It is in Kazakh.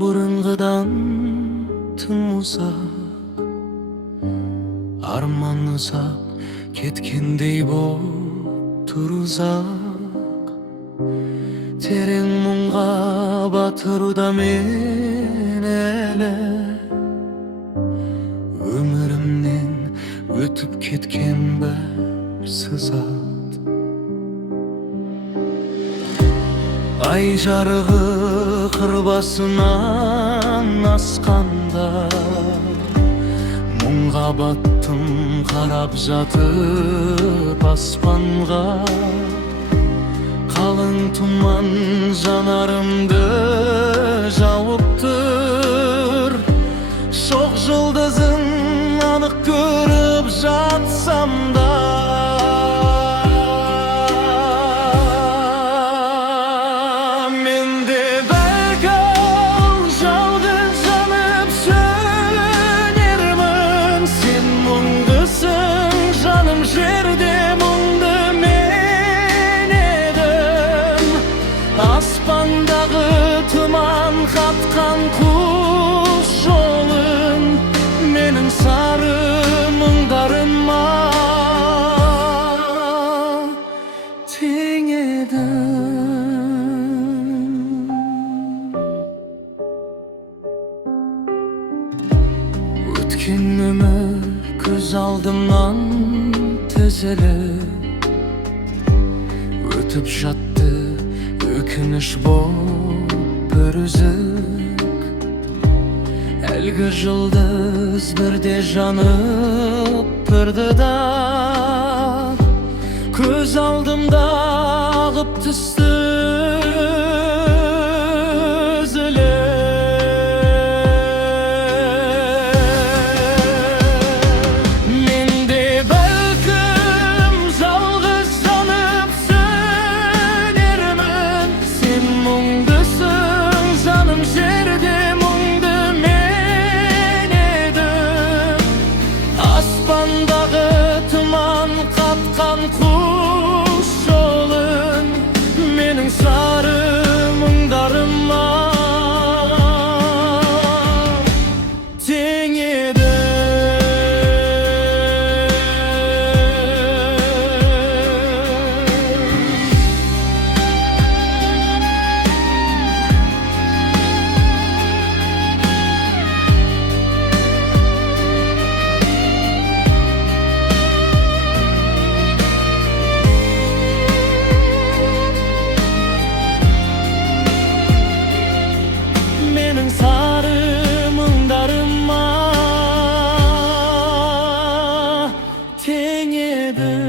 бұрынғыдан тым ұзақ, арман ұзап кеткендей боп тұр ұзақ. Терең мұңға батыруда мен әлі, өмірімнен өтіп кеткен бір сызат. Ай жарығы қыр басынан асқанда, мұңға баттым қарап жатып аспанға. Қалың тұман жанарымды жауып тұр, шоқ жұлдызын анық көріп жатсам да. Менде бәлкім жалғыз жанып сөнермін, сен мұңдысың жаным, жерде мұңды мен едім. Аспандағы тұман қатқан құс жолын, менің сары мұңдарыма теңедің. Өткен өмір көз алдымнан тізіліп, өтіп жатты өкініш боп бір үзік. Әлгі жұлдыз бірде жанып тұрды да, көз алдымда ағып түсті үзіліп. Менде бәлкім жалғыз жанып сөнермін, сен мұңдысың жаным, жерде мұңды мен едім. Аспандағы тұман қатқан құс жолын, менің сары мұңдарыма теңедің. Менің сары мұңдарыма тең еді.